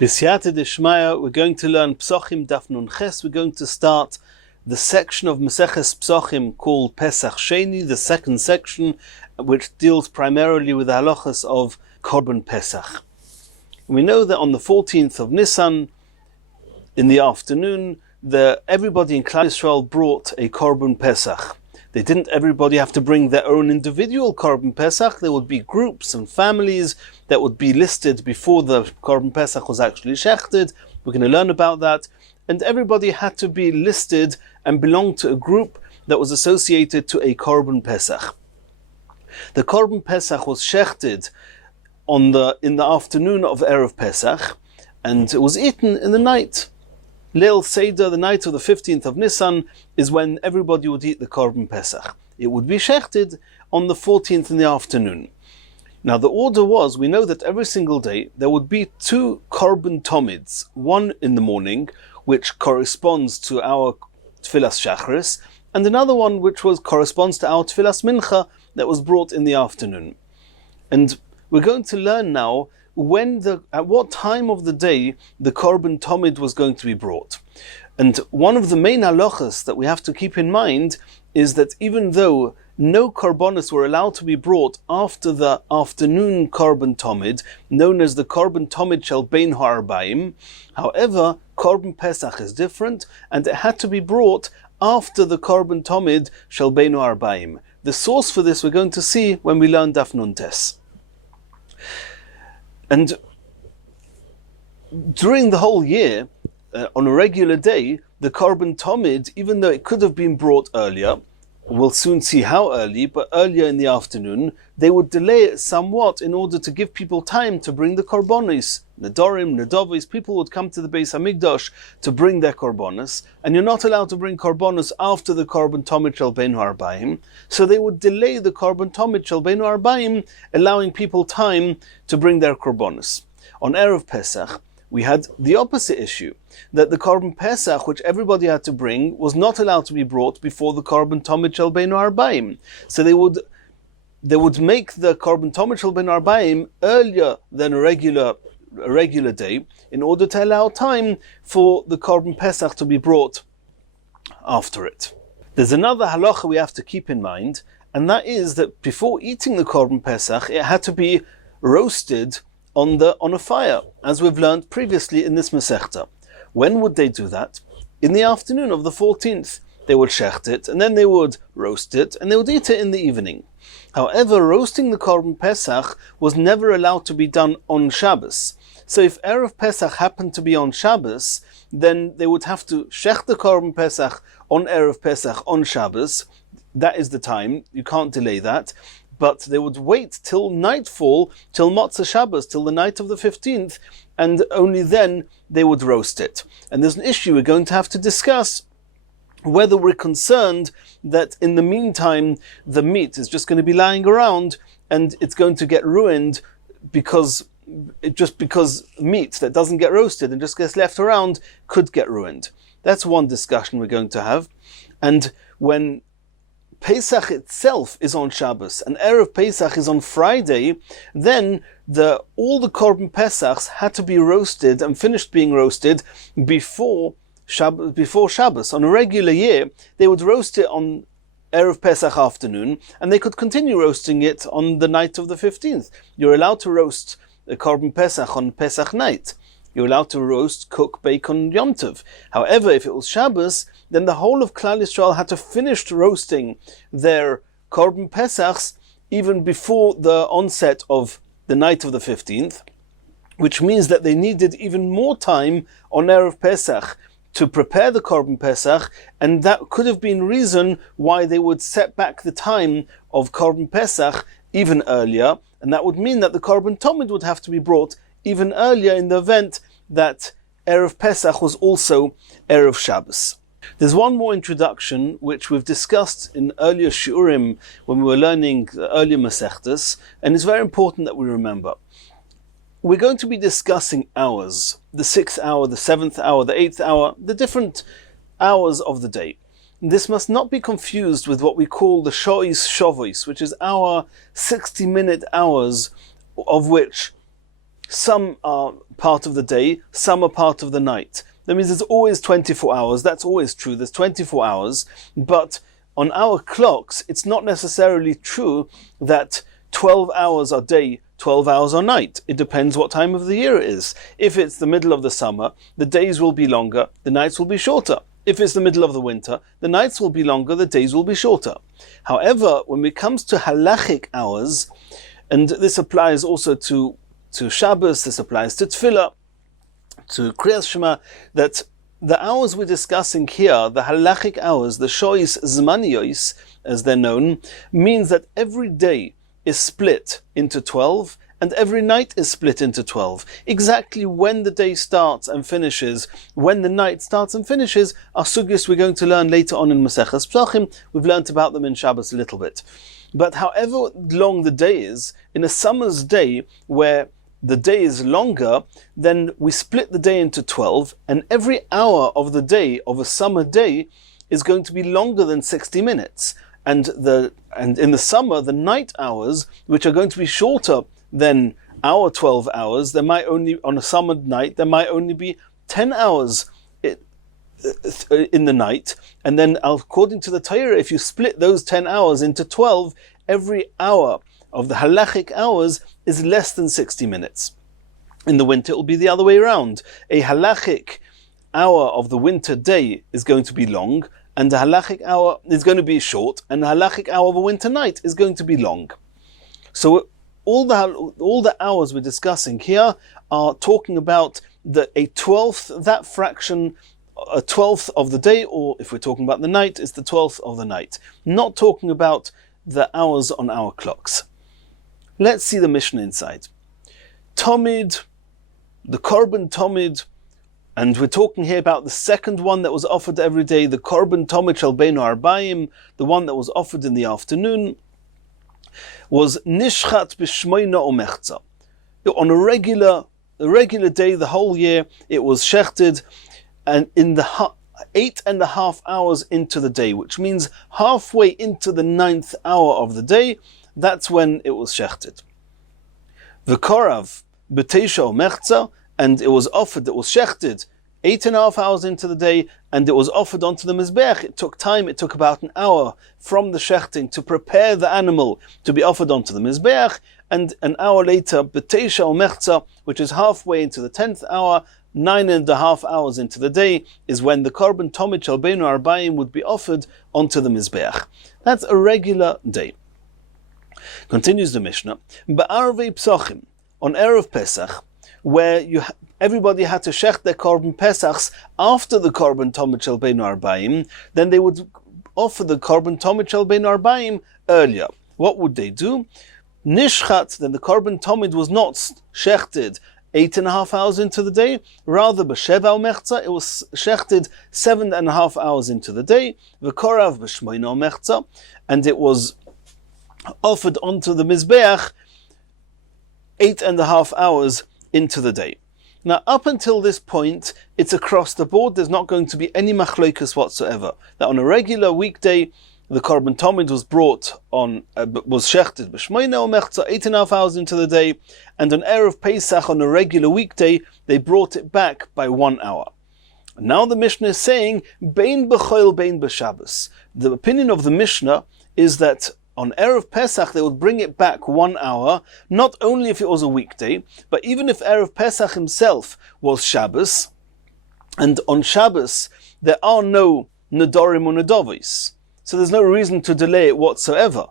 B'siyata d'shmaya, we're going to learn Pesachim Daf Nun Ches. We're going to start the section of Masechet Pesachim called Pesach Sheni, the second section, which deals primarily with the halachas of Korban Pesach. We know that on the 14th of Nisan, in the afternoon, everybody in Klal Yisrael brought a Korban Pesach. They didn't everybody have to bring their own individual Korban Pesach. There would be groups and families that would be listed before the Korban Pesach was actually shechted. We're going to learn about that. And everybody had to be listed and belong to a group that was associated to a Korban Pesach. The Korban Pesach was shechted in the afternoon of Erev Pesach, and it was eaten in the night. Leil Seder, the night of the 15th of Nisan, is when everybody would eat the Korban Pesach. It would be shechted on the 14th in the afternoon. Now the order was, we know that every single day there would be two Korban Tomids, one in the morning, which corresponds to our Tfilas Shachris, and another one which corresponds to our Tfilas Mincha that was brought in the afternoon. And we're going to learn now at what time of the day the Korban Tomid was going to be brought. And one of the main halachas that we have to keep in mind is that even though no korbanos were allowed to be brought after the afternoon Korban Tomid, known as the Korban Tomid shel bein ha'arbaim, however, Korban Pesach is different, and it had to be brought after the Korban Tomid shel bein ha'arbaim. The source for this we're going to see when we learn Daf Nun Tes. And during the whole year, on a regular day, the Korban Tomid, even though it could have been brought earlier, we'll soon see how early, but earlier in the afternoon, they would delay it somewhat in order to give people time to bring the Korbanos. Nedorim, Nedovis, people would come to the Beis HaMikdash to bring their Korbanos, and you're not allowed to bring Korbanos after the Korban Tomid shel bein ha'arbaim, so they would delay the Korban Tomid shel bein ha'arbaim, allowing people time to bring their Korbanos. On Erev Pesach, we had the opposite issue, that the Korban Pesach, which everybody had to bring, was not allowed to be brought before the Korban Tomid shel bein ha'arbaim. So they would make the Korban Tomid shel bein ha'arbaim earlier than a regular day, in order to allow time for the Korban Pesach to be brought after it. There's another halacha we have to keep in mind, and that is that before eating the Korban Pesach, it had to be roasted on a fire, as we've learned previously in this Masechta. When would they do that? In the afternoon of the 14th. They would shecht it, and then they would roast it, and they would eat it in the evening. However, roasting the Korban Pesach was never allowed to be done on Shabbos. So if Erev Pesach happened to be on Shabbos, then they would have to shecht the Korban Pesach on Erev Pesach on Shabbos. That is the time, you can't delay that. But they would wait till nightfall, till Motzei Shabbos, till the night of the 15th, and only then they would roast it. And there's an issue we're going to have to discuss, whether we're concerned that in the meantime the meat is just going to be lying around and it's going to get ruined because meat that doesn't get roasted and just gets left around could get ruined. That's one discussion we're going to have. And when Pesach itself is on Shabbos and Erev Pesach is on Friday, then all the Korban Pesachs had to be roasted and finished being roasted before Shabbos. On a regular year, they would roast it on Erev Pesach afternoon, and they could continue roasting it on the night of the 15th. You're allowed to roast the Korban Pesach on Pesach night. You're allowed to cook, bake on Yom Tov. However, if it was Shabbos, then the whole of Klal Yisrael had to finish roasting their Korban Pesachs even before the onset of the night of the 15th, which means that they needed even more time on Erev Pesach to prepare the Korban Pesach, and that could have been reason why they would set back the time of Korban Pesach even earlier, and that would mean that the Korban Tomid would have to be brought even earlier in the event that Erev Pesach was also Erev Shabbos. There's one more introduction which we've discussed in earlier Shiurim when we were learning the earlier Masechtas, and it's very important that we remember. We're going to be discussing hours, the 6th hour, the 7th hour, the 8th hour, the different hours of the day. This must not be confused with what we call the Shois Shovois, which is our 60-minute hours, of which some are part of the day, some are part of the night. That means there's always 24 hours. That's always true. There's 24 hours. But on our clocks, it's not necessarily true that 12 hours are day, 12 hours are night. It depends what time of the year it is. If it's the middle of the summer, the days will be longer, the nights will be shorter. If it's the middle of the winter, the nights will be longer, the days will be shorter. However, when it comes to halachic hours, and this applies also to Shabbos, this applies to Tefillah, to Kriyas Shema, that the hours we're discussing here, the halachic hours, the shois zmaniyos, as they're known, means that every day is split into 12, and every night is split into 12. Exactly when the day starts and finishes, when the night starts and finishes, are sugyos we're going to learn later on in Masechet Pesachim. We've learnt about them in Shabbos a little bit. But however long the day is, in a summer's day where the day is longer, then we split the day into 12, and every hour of the day of a summer day is going to be longer than 60 minutes. And in the summer, the night hours, which are going to be shorter than our 12 hours, there might only, on a summer night, there might only be 10 hours in the night. And then according to the Torah, if you split those 10 hours into 12, every hour of the halachic hours is less than 60 minutes. In the winter, it will be the other way around. A halachic hour of the winter day is going to be long, and the halachic hour is going to be short, and the halachic hour of a winter night is going to be long. So all the hours we're discussing here are talking about a 12th, that fraction, a 12th of the day, or if we're talking about the night, it's the 12th of the night. Not talking about the hours on our clocks. Let's see the Mishnah inside. Tomid, the Korban Tomid, and we're talking here about the second one that was offered every day, the Korban Tomid Shel Beinu Arbaim, the one that was offered in the afternoon, was Nishchat B'Shmoina Umechza. On a regular day, the whole year, it was shechted, and in the 8.5 hours into the day, which means halfway into the 9th hour of the day, that's when it was shechted. V'korav B'Teisha Umechza, and it was offered, it was shechted 8.5 hours into the day, and it was offered onto the Mizbeach. It took time, it took about an hour from the shechting to prepare the animal to be offered onto the Mizbeach, and an hour later, B'Teisha Umechza, which is halfway into the 10th hour, 9.5 hours into the day, is when the Korban Tomid Shel Beinu Arbaim would be offered onto the Mizbeach. That's a regular day. Continues the Mishnah, Ba'arvei Pesachim, on Erev Pesach, where everybody had to shech their Korban Pesachs after the Korban Tomid Shel Beinu Arbaim, then they would offer the Korban Tomid Shel Beinu Arbaim earlier. What would they do? Nishchat, then the Korban Tomid was not shechted 8.5 hours into the day, rather b'sheva umechza, it was shechted 7.5 hours into the day, v'korav b'shmoina umechza, and it was offered onto the Mizbeach 8.5 hours into the day. Now, up until this point, it's across the board. There's not going to be any machlokas whatsoever. That on a regular weekday, the Korban Tomid was was shechted b'shmoina umechza 8.5 hours into the day, and on Erev Pesach, on a regular weekday, they brought it back by 1 hour. Now the Mishnah is saying, bein b'choil, bein b'Shabbos. The opinion of the Mishnah is that on Erev Pesach, they would bring it back 1 hour, not only if it was a weekday, but even if Erev Pesach himself was Shabbos, and on Shabbos, there are no Nedorim or Nedovis. So there's no reason to delay it whatsoever.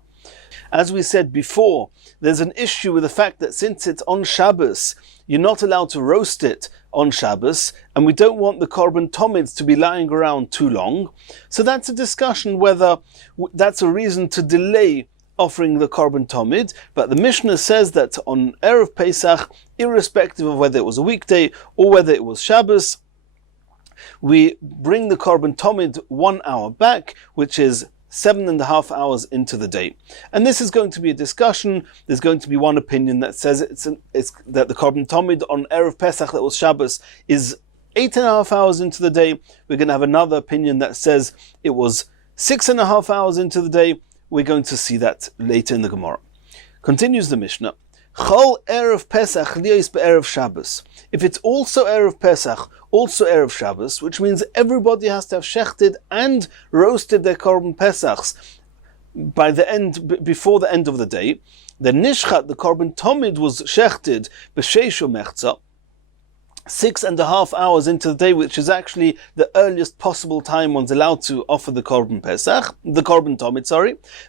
As we said before, there's an issue with the fact that since it's on Shabbos, you're not allowed to roast it on Shabbos, and we don't want the Korban Tomids to be lying around too long. So that's a discussion whether that's a reason to delay offering the Korban Tomid, but the Mishnah says that on Erev Pesach, irrespective of whether it was a weekday or whether it was Shabbos, we bring the Korban Tomid 1 hour back, which is 7.5 hours into the day. And this is going to be a discussion. There's going to be one opinion that says it's that the Korban Tomid on Erev Pesach that was Shabbos is 8.5 hours into the day. We're going to have another opinion that says it was 6.5 hours into the day. We're going to see that later in the Gemara. Continues the Mishnah. Chol Erev Pesach liyos be'erev Shabbos. If it's also Erev Pesach, also Erev Shabbos, which means everybody has to have shechted and roasted their korban Pesachs before the end of the day, then Nishchat, the korban Tomid, was shechted b'sheishu mechza, 6.5 hours into the day, which is actually the earliest possible time one's allowed to offer the korban tomid,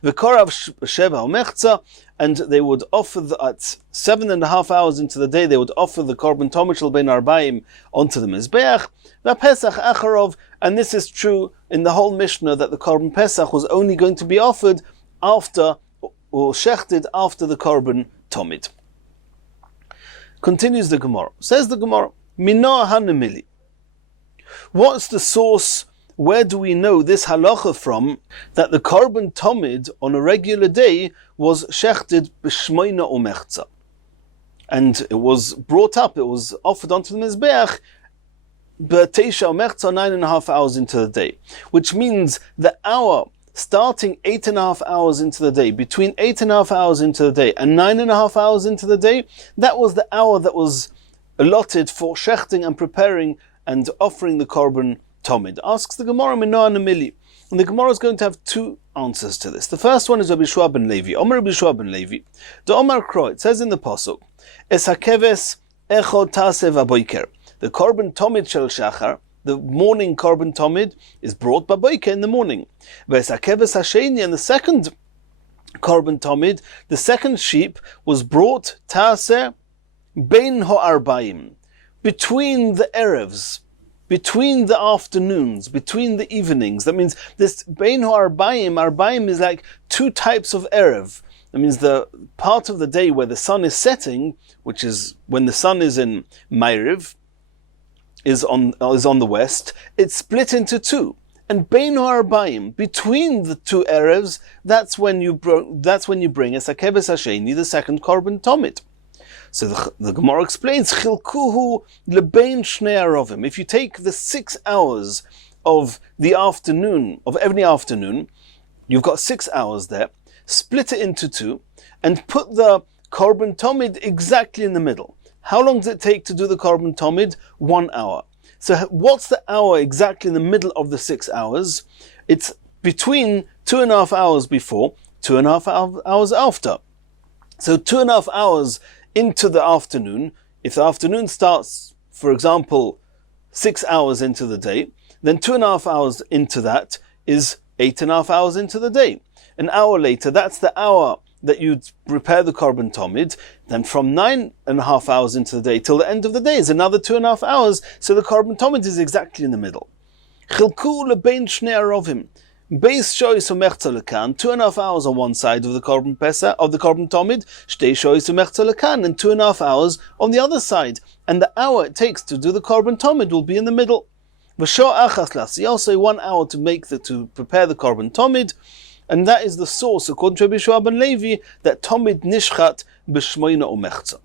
v'korav sheva mechza, and they would offer at 7.5 hours into the day, they would offer the korban tomid shel bein arbaim onto the mizbeach, v'pesach acharov, and this is true in the whole Mishnah that the korban pesach was only going to be offered after, or shechted after the korban tomid. Continues the Gemara. Says the Gemara, Minoah hanemili. What's the source? Where do we know this halacha from, that the korban tomid on a regular day was shechted b'shmoina umechza, and it was brought up, it was offered onto the mizbeach b'teisha umechza, 9.5 hours into the day, which means the hour starting 8.5 hours into the day, between 8.5 hours into the day and 9.5 hours into the day, that was the hour that was allotted for shechting and preparing and offering the korban tomid. Asks the Gemara, Minoah nemili. And the Gemara is going to have two answers to this. The first one is Rabbi Shua ben Levi. Omer Rabbi Shua ben Levi. The Omar Kro, it says in the Pasuk, Es hakeves echod tasev aboiker. The korban tomid shel shachar, the morning korban tomid, is brought baboiker in the morning. Ves hakeves hasheni, and the second korban tomid, the second sheep, was brought taseh bein ho'arbaim, between the erevs, between the afternoons, between the evenings. That means this bein arbaim is like two types of erev. That means the part of the day where the sun is setting, which is when the sun is in Ma'ariv, is on the west. It's split into two. And bein arbaim, between the two erevs, that's when you bring as hakeves hasheni, the second korban tomid. So the Gemara explains, Chilkuhu lebein shnei arovim. If you take the 6 hours of the afternoon, of every afternoon, you've got 6 hours there, split it into two, and put the korban tomid exactly in the middle. How long does it take to do the korban tomid? 1 hour. So what's the hour exactly in the middle of the 6 hours? It's between 2.5 hours before, 2.5 hours after. So 2.5 hours into the afternoon. If the afternoon starts, for example, 6 hours into the day, then 2.5 hours into that is 8.5 hours into the day. An hour later, that's the hour that you'd prepare the korban tomid. Then from 9.5 hours into the day till the end of the day is another 2.5 hours. So the korban tomid is exactly in the middle. Chilku lebein shnei arovim. Beis shoyis umechza lekan, 2.5 hours on one side of the korban pesach, of the korban tomid, shtei shoyis umechza lekan, and 2.5 hours on the other side. And the hour it takes to do the korban tomid will be in the middle. V'sho achas lasi, also 1 hour to prepare the korban tomid, and that is the source, according to Rabbi Shua ben Levi, that tomid nishchat b'shmoina umechza.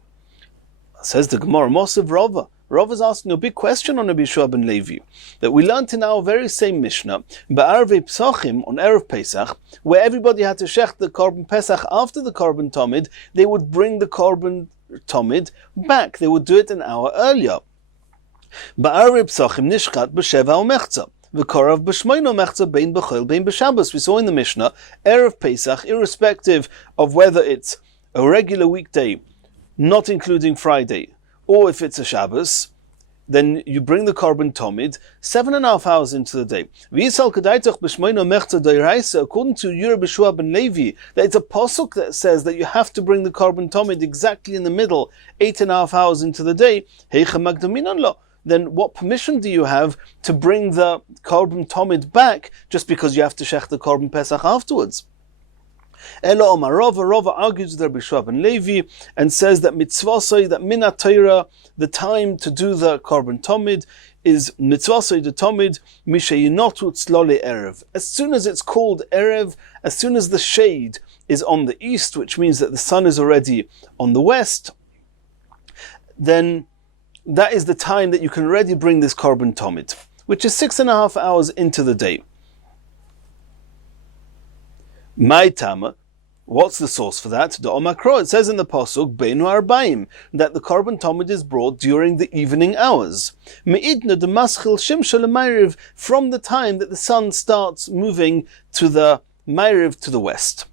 Says the Gemara, Mosiv Rava. Rav is asking a big question on Rabbi Shua ben Levi that we learnt in our very same Mishnah, Ba'arvei Pesachim, on Erev Pesach, where everybody had to shech the korban Pesach after the korban tomid. They would bring the korban tomid back. They would do it an hour earlier. Ba'arvei Pesachim nishchat b'sheva umechza. V'korav b'shmoina umechza bein b'chol bein b'shabbos. We saw in the Mishnah, Erev Pesach, irrespective of whether it's a regular weekday, not including Friday, or if it's a Shabbos, then you bring the korban tomid 7.5 hours into the day. According to Rabbi Shua ben Levi, that it's a pasuk that says that you have to bring the korban tomid exactly in the middle, 8.5 hours into the day. Then what permission do you have to bring the korban tomid back just because you have to shech the korban pesach afterwards? Elo Omar Rava argues with Rabbi Shua ben Levi and says that mitzvasoi, that minat Torah, the time to do the korban tomid is mitzvasoi the tomid mishayinotu tzlole erev. As soon as it's called erev, as soon as the shade is on the east, which means that the sun is already on the west, then that is the time that you can already bring this korban tomid, which is 6.5 hours into the day. My tama, What's the source for that? The Omakro, it says in the Pasuk, Beinu Arbaim, that the Korban Tomid is brought during the evening hours. Me'idna de Maschil Shimshal Ma'ariv, from the time that the sun starts moving to the Ma'ariv, to the west.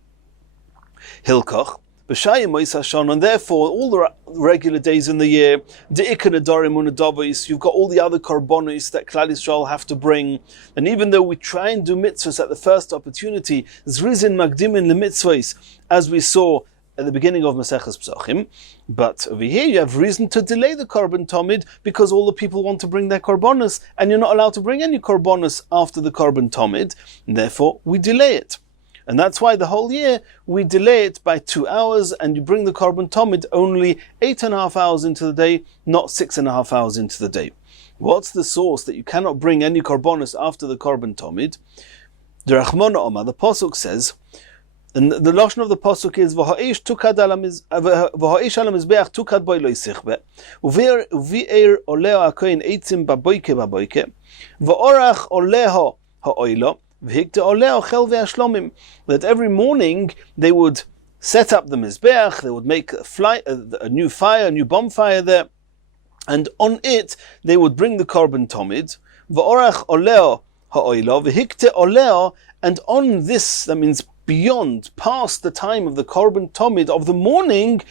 Hilkoch, B'shayim Moisashon, and therefore all the regular days in the year, De'ikon Adorim Unadavos, you've got all the other korbanos that Klal Yisrael have to bring, and even though we try and do mitzvahs at the first opportunity, Zrizin Magdimin the mitzvahs, as we saw at the beginning of Masechet Pesachim, but over here you have reason to delay the Korban Tomid because all the people want to bring their korbanos, and you're not allowed to bring any korbanos after the Korban Tomid, and therefore we delay it. And that's why the whole year we delay it by 2 hours, and you bring the Korban Tomid only 8.5 hours into the day, not 6.5 hours into the day. What's the source that you cannot bring any korbanos after the Korban Tomid? The Rachmana Omar, the Pasuk says, and the lashon of the Pasuk is V'ha'esh tukad al mizbeach tukad boi lo yisichbe uvi'er oleo hakoyin eitzim baboike v'orach oleho ha'oilo that every morning they would set up the Mizbeach, they would make a new fire, a new bonfire there, and on it they would bring the Korban Tomid, and on this, that means beyond, past the time of the Korban Tomid of the morning,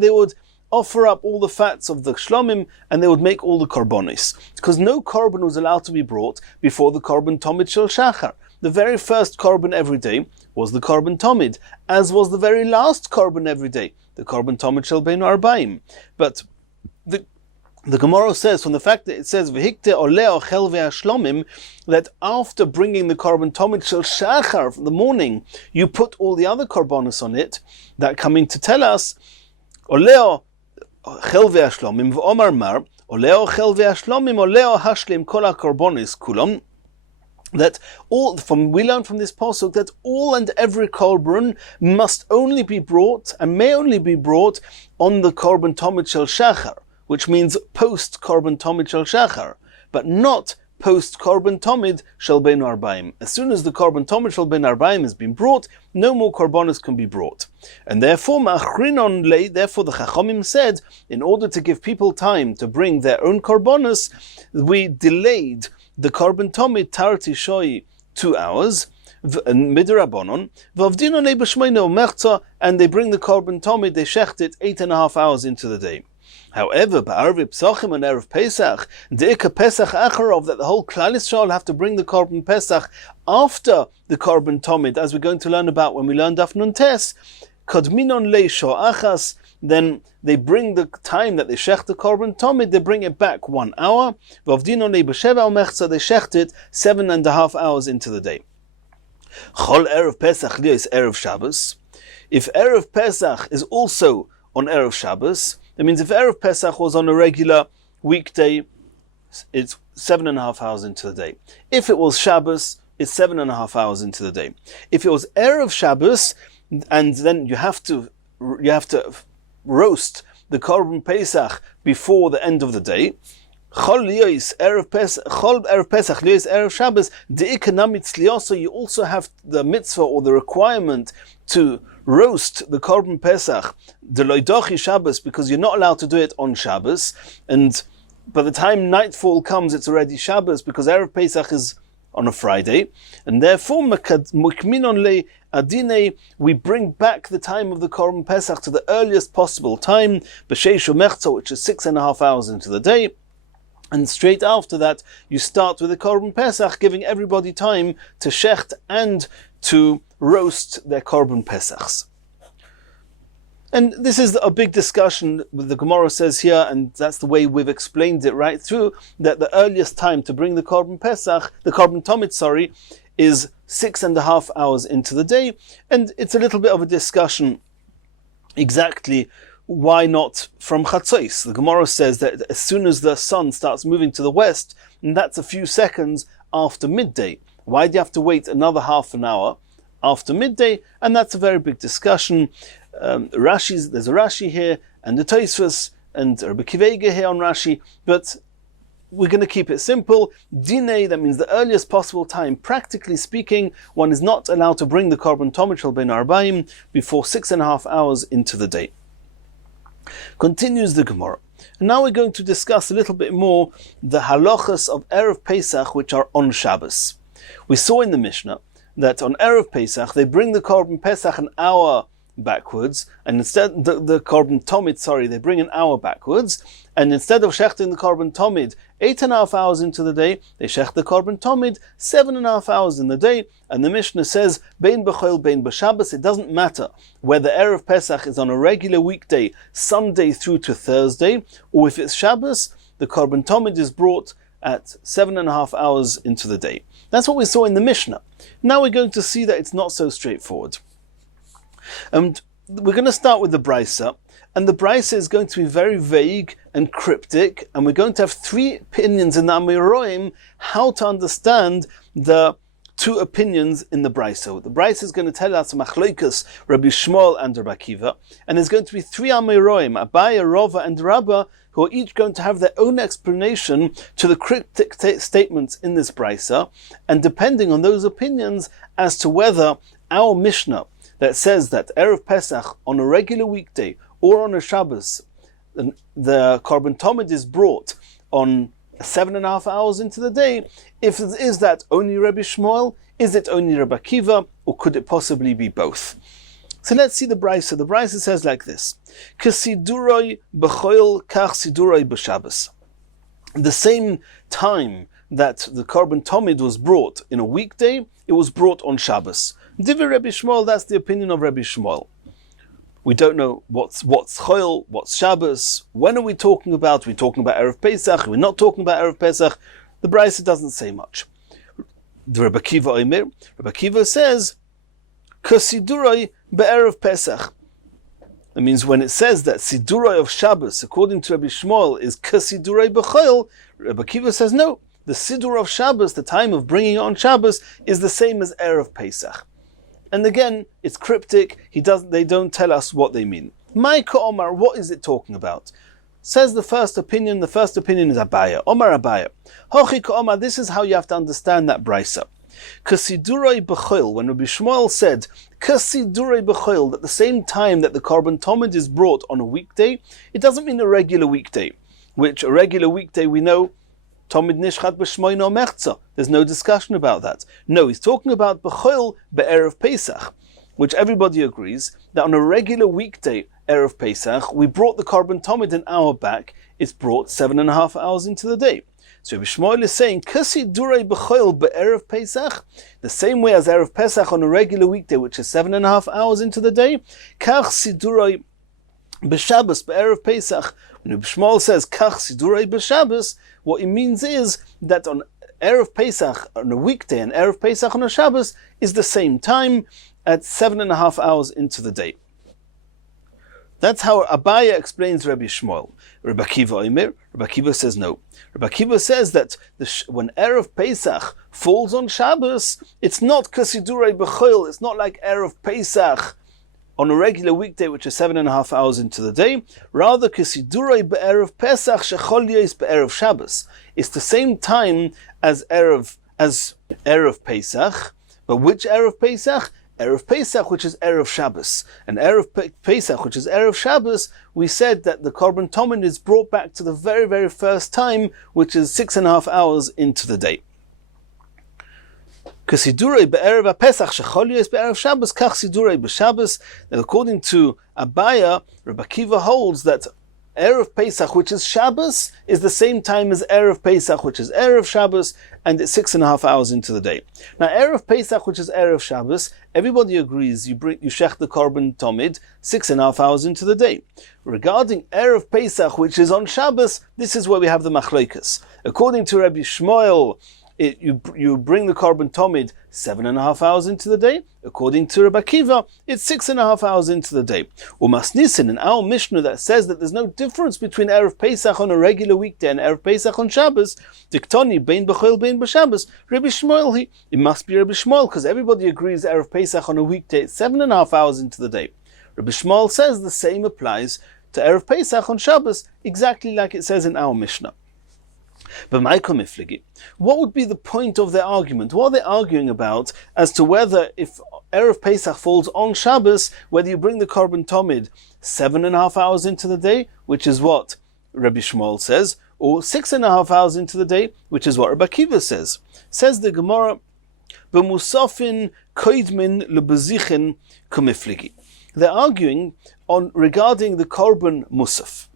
they would offer up all the fats of the shlomim, and they would make all the korbanos. Because no korban was allowed to be brought before the Korban Tomid Shel Shachar. The very first korban every day was the Korban Tomid, as was the very last korban every day, the Korban Tomid Shel Beinu Arbaim. But the Gemara says, from the fact that it says V'hikte oleo chel ve'ashlomim, that after bringing the Korban Tomid Shel Shachar from the morning, you put all the other korbanos on it, that coming to tell us oleo chel ve'ashlomim v'omar mar oleo chel ve'ashlomim oleo hashlim kol hakorbanos kulom, that we learn from this pasuk that all and every korban must only be brought and may only be brought on the Korban Tomid Shel Shachar, which means post Korban Tomid Shel Shachar, but not post Korban Tomid Shel Beinu Arbaim. As soon as the Korban Tomid Shel Beinu Arbaim has been brought, no more korbanos can be brought. And therefore, the Chachamim said, in order to give people time to bring their own korbanos, we delayed the Korban Tomid Tarti Shoi 2 hours, Midrabanon, and they bring the Korban Tomid, they shecht it 8.5 hours into the day. However, Ba'arv Pesachim and Erev Pesach, De'ika Pesach Acharov, that the whole Klal Yisrael have to bring the Korban Pesach after the Korban Tomid, as we're going to learn about when we learn Daf Nun Tes, Kodminon Le Sho'achas, then they bring the time that they shecht the Korban Tomid, they bring it back 1 hour, V'avdinon Le B'sheva Mechza, they shecht it 7.5 hours into the day. Chol Erev Pesach Lios Erev Shabbos, if Erev Pesach is also on Erev Shabbos, that means if Erev Pesach was on a regular weekday, it's 7.5 hours into the day. If it was Shabbos, it's 7.5 hours into the day. If it was Erev Shabbos, and then you have to roast the Korban Pesach before the end of the day, Erev Pesach, Erev Shabbos, you also have the mitzvah or the requirement to roast the Korban Pesach, the Loidochi Shabbos, because you're not allowed to do it on Shabbos, and by the time nightfall comes, it's already Shabbos, because Erev Pesach is on a Friday, and therefore, Mukminon Le Adine, we bring back the time of the Korban Pesach to the earliest possible time, B'Sheish Mechza, which is 6.5 hours into the day, and straight after that, you start with the Korban Pesach, giving everybody time to shecht and to roast their Korban Pesachs. And this is a big discussion the Gemara says here, and that's the way we've explained it right through, that the earliest time to bring the Korban Pesach, the Korban Tomid, is 6.5 hours into the day, and it's a little bit of a discussion exactly why not from Chatzos. The Gemara says that as soon as the sun starts moving to the west, and that's a few seconds after midday. Why do you have to wait another half an hour after midday? And that's a very big discussion. There's a Rashi here, and the Tosfos, and Rabbi Kivega here on Rashi, but we're going to keep it simple. Dinei, that means the earliest possible time. Practically speaking, one is not allowed to bring the Korban Tomid Shel Ben Arbaim before 6.5 hours into the day. Continues the Gemara. And now we're going to discuss a little bit more the halachas of Erev Pesach, which are on Shabbos. We saw in the Mishnah that on Erev Pesach, they bring the Korban Pesach an hour backwards, and instead the Korban Tomid, they bring an hour backwards, and instead of shechting the Korban Tomid 8.5 hours into the day, they shecht the Korban Tomid 7.5 hours in the day, and the Mishnah says, Bein b'choil, bein b'Shabbos, it doesn't matter whether Erev Pesach is on a regular weekday, Sunday through to Thursday, or if it's Shabbos, the Korban Tomid is brought at 7.5 hours into the day. That's what we saw in the Mishnah. Now we're going to see that it's not so straightforward. And we're going to start with the Brisa, and the Brisa is going to be very vague and cryptic, and we're going to have 3 opinions in the Amoraim how to understand the 2 opinions in the Brisa. The Brisa is going to tell us Machlokas, Rabbi Shmuel and Rabbi Akiva, and there's going to be 3 Amoraim, Abaye, Rava and Rabba, who are each going to have their own explanation to the cryptic statements in this Brisa, and depending on those opinions as to whether our Mishnah that says that Erev Pesach on a regular weekday or on a Shabbos, the Korban Tomid is brought on 7.5 hours into the day. Is that only Rabbi Shmuel? Is it only Rabbi Akiva? Or could it possibly be both? So let's see the Brisa. The Brisa says like this: K'siduroi b'choil kach siduroi b'Shabbos. The same time that the Korban Tomid was brought in a weekday, it was brought on Shabbos. Divrei Rabbi Shmuel, that's the opinion of Rabbi Shmuel. We don't know what's Choil, what's Shabbos. When are we talking about? We're talking about Erev Pesach. We're not talking about Erev Pesach. The Brisa doesn't say much. The Rabbi Akiva Omer, Rabbi Akiva says, K'siduroi be'erev Pesach. That means when it says that Siduroi of Shabbos, according to Rabbi Shmuel, is K'siduroi b'choil, Rabbi Akiva says no. The Sidur of Shabbos, the time of bringing it on Shabbos, is the same as Erev Pesach. And again, it's cryptic. They don't tell us what they mean. Maika Omar, what is it talking about? Says the first opinion. The first opinion is Abaya. Omar Abaya. Hochika Omar, this is how you have to understand that Brisa. K'siduroi b'choil, when Rabbi Shmuel said K'siduroi b'choil, at the same time that the Korban Tomid is brought on a weekday, it doesn't mean a regular weekday, which a regular weekday we know, Tomid nishchat b'shmoino mechza. There's no discussion about that. No, he's talking about b'choil be'erev Pesach, which everybody agrees that on a regular weekday, Erev Pesach, we brought the Korban Tomid an hour back, it's brought 7.5 hours into the day. So Rabbi Shmuel is saying, K'sidurei b'choil be'erev Pesach, the same way as Erev Pesach on a regular weekday, which is 7.5 hours into the day, Kach sidurei b'Shabbos be'erev Pesach. When Rabbi Shmuel says, Kach sidurei b'Shabbos, what it means is that on Erev Pesach on a weekday and Erev Pesach on a Shabbos is the same time at 7.5 hours into the day. That's how Abaya explains Rabbi Shmuel. Rabbi Akiva Omer, Rabbi Akiva says no. Rabbi Akiva says that when Erev Pesach falls on Shabbos, it's not K'sidurei b'choil, it's not like Erev Pesach on a regular weekday, which is 7.5 hours into the day. Rather, K'sidurei be'erev Pesach shechol yos be'erev Shabbos. It's the same time as Erev Pesach, but which Erev Pesach? Erev Pesach, which is Erev Shabbos. And Erev Pesach, which is Erev Shabbos, we said that the Korban Tomid is brought back to the very, very first time, which is 6.5 hours into the day. K'sidurei be'erev Pesach shechol yos be'erev Shabbos, kach sidurei b'Shabbos. And according to Abaya, Rabbi Akiva holds that Erev Pesach, which is Shabbos, is the same time as Erev Pesach, which is Erev Shabbos, and it's 6.5 hours into the day. Now, Erev Pesach, which is Erev Shabbos, everybody agrees you shech the Korban Tomid 6.5 hours into the day. Regarding Erev Pesach, which is on Shabbos, this is where we have the Machlokas. According to Rabbi Shmuel, you bring the Korban Tomid 7.5 hours into the day. According to Rabbi Akiva, it's 6.5 hours into the day. Umasnisin, in our Mishnah that says that there's no difference between Erev Pesach on a regular weekday and Erev Pesach on Shabbos, Diktoni, bein b'choil, bein b'Shabbos, Rabbi Shmuel, it must be Rabbi Shmuel, because everybody agrees Erev Pesach on a weekday, it's 7.5 hours into the day. Rabbi Shmuel says the same applies to Erev Pesach on Shabbos, exactly like it says in our Mishnah. But what would be the point of their argument? What are they arguing about as to whether, if Erev Pesach falls on Shabbos, whether you bring the Korban Tomid 7.5 hours into the day, which is what Rabbi Shmuel says, or 6.5 hours into the day, which is what Rabbi Akiva says. Says the Gemara, B'musafin koidmin lebezichin kumifligi. They're arguing regarding the Korban Musaf,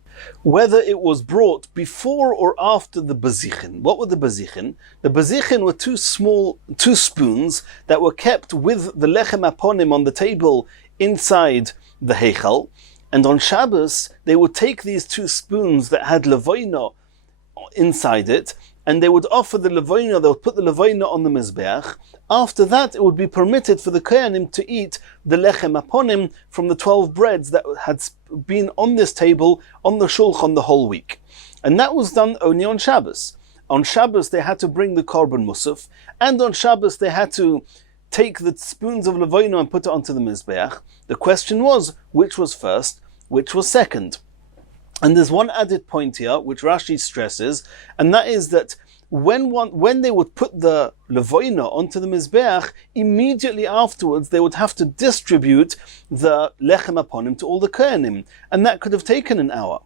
whether it was brought before or after the bezichin. What were the bezichin? The bezichin were two spoons that were kept with the lechem aponim on the table inside the heichal, and on Shabbos they would take these two spoons that had levoina inside it, and they would offer the levoina, they would put the levoina on the mizbeach. After that, it would be permitted for the kohanim to eat the lechem aponim from the 12 breads that had been on this table, on the shulchan the whole week. And that was done only on Shabbos. On Shabbos, they had to bring the korban musaf, and on Shabbos, they had to take the spoons of levoina and put it onto the mizbeach. The question was, which was first, which was second? And there's one added point here, which Rashi stresses, and that is that when they would put the levoina onto the mizbeach, immediately afterwards they would have to distribute the lechem aponim to all the kohanim, and that could have taken an hour.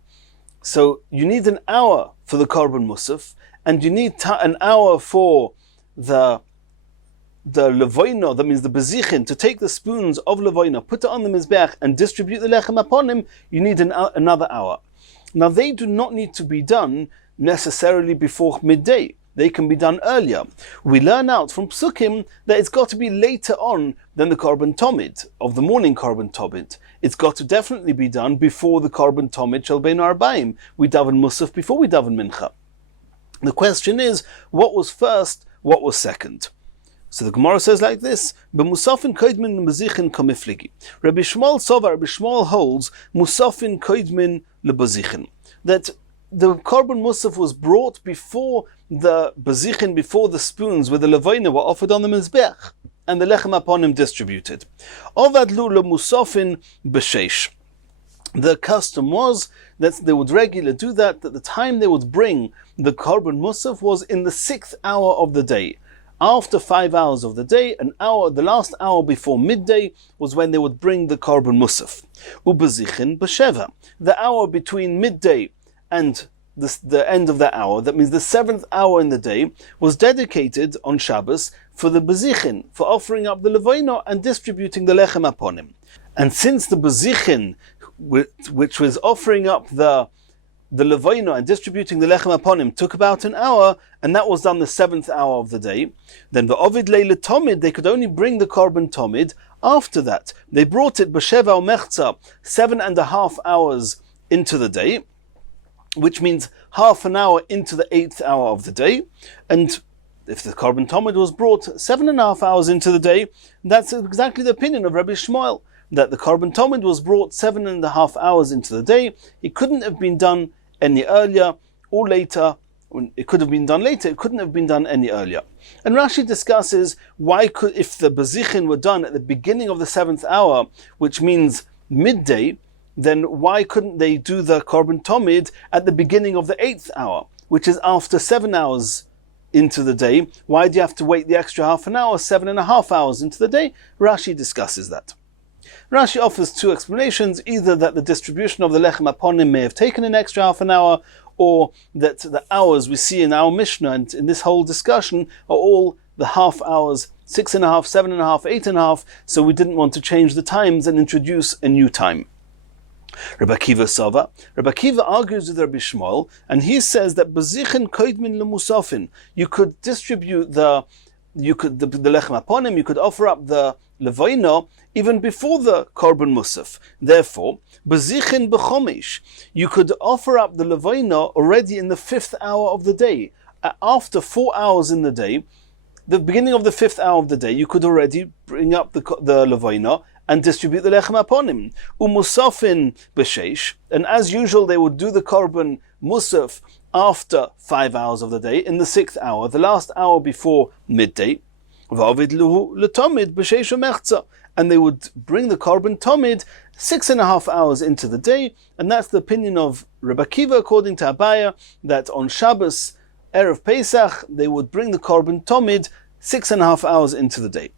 So you need an hour for the korban musaf, and you need an hour for the levoina, that means the bezichin, to take the spoons of levoina, put it on the mizbeach, and distribute the lechem aponim. You need another hour. Now, they do not need to be done necessarily before midday. They can be done earlier. We learn out from Psukim that it's got to be later on than the Korban Tomid, of the morning Korban Tomid. It's got to definitely be done before the Korban Tomid Shel Bein Arbaim. We daven Musaf before we daven Mincha. The question is, what was first, what was second? So the Gemara says like this: "B'musafin koidmin lebezichin kamifligi." Rabbi Shmuel Sovar, Rabbi Shmuel holds musafin koidmin lebezichin, that the korban musaf was brought before the bezichin, before the spoons with the levoina were offered on the mizbech, and the lechem aponim distributed. Ovad lu lemusafin b'sheish. The custom was that they would regularly do that. That the time they would bring the korban musaf was in the 6th hour of the day. After 5 hours of the day, an hour, the last hour before midday, was when they would bring the korban musaf. Ubezichin b'sheva. The hour between midday and the end of that hour, that means the 7th hour in the day, was dedicated on Shabbos for the bezichin, for offering up the levoina and distributing the lechem aponim. And since the bezichin, which was offering up the levoina and distributing the lechem aponim, took about an hour, and that was done the 7th hour of the day, then the ovid leila tomid, they could only bring the korban tomid after that. They brought it b'sheva o mechza, 7.5 hours into the day, which means half an hour into the 8th hour of the day. And if the korban tomid was brought 7.5 hours into the day, that's exactly the opinion of Rabbi Shmuel, that the korban tomid was brought 7.5 hours into the day. It couldn't have been done any earlier or later. It could have been done later, it couldn't have been done any earlier. And Rashi discusses if the bezichin were done at the beginning of the 7th hour, which means midday, then why couldn't they do the korban tomid at the beginning of the 8th hour, which is after 7 hours into the day? Why do you have to wait the extra half an hour, 7.5 hours into the day? Rashi discusses that. Rashi offers two explanations: either that the distribution of the lechem aponim may have taken an extra half an hour, or that the hours we see in our Mishnah and in this whole discussion are all the half hours, 6.5, 7.5, 8.5, so we didn't want to change the times and introduce a new time. Rabbi Akiva Sava. Rabbi Akiva argues with Rabbi Shmuel, and he says that bezichin koidmin lemusafin. You could distribute the lechem aponim, you could offer up the levoina even before the korban musaf. Therefore, bezichin b'chomish, you could offer up the levoina already in the 5th hour of the day. After 4 hours in the day, the beginning of the 5th hour of the day, you could already bring up the levoina and distribute the lechem aponim. Umusafin b'sheish, and as usual, they would do the korban musaf after 5 hours of the day, in the 6th hour, the last hour before midday. V'avid luhu l'tomid b'sheish u'mechza, and they would bring the korban tomid 6.5 hours into the day, and that's the opinion of Rabbi Akiva according to Abaya, that on Shabbos Erev Pesach, they would bring the Korban Tomid 6.5 hours into the day.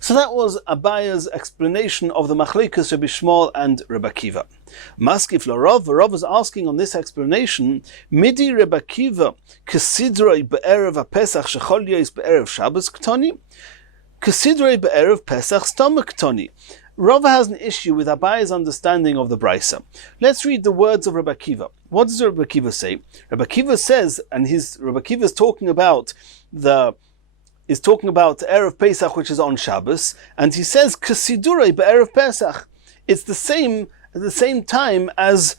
So that was Abaya's explanation of the Machlekes Rabbi Shmuel and Rabbi Akiva. Maskif Larav, Rav is asking on this explanation, Midi Rabbi Akiva Kesidroi be'erev HaPesach shechol yos be'erev Shabbos Ktoni, Kesidroi be'erev Pesach Stam Ktoni. Rav has an issue with Abaya's understanding of the Brisa. Let's read the words of Rabbi Akiva. What does Rabbi Akiva say? Rabbi Akiva says, and Rabbi Akiva is talking about Erev Pesach, which is on Shabbos, and he says, Kesidurei be'erev Pesach. It's the same at the same time as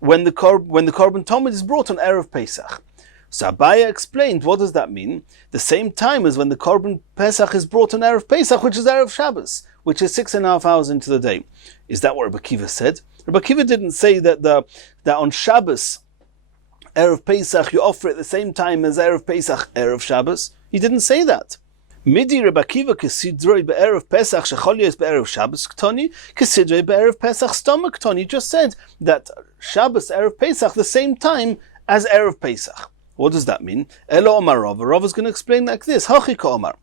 when the Korban Tomid is brought on Erev Pesach. So Abaya explained, what does that mean? The same time as when the Korban Pesach is brought on Erev Pesach, which is Erev Shabbos, which is 6.5 hours into the day. Is that what Rabbi Akiva said? Rabbi Akiva didn't say that on Shabbos, Erev Pesach, you offer it the same time as Erev Pesach, Erev Shabbos. He didn't say that. Midi Rabbi Akiva kesidroi be'erev Pesach shechol yos be'erev Shabbos ktoni, kesidroi be'erev Pesach stam ktoni. He just said that Shabbos, Erev Pesach, the same time as Erev Pesach. What does that mean? Elo Omar Rav. Rav is going to explain like this. Hachi ka Omar.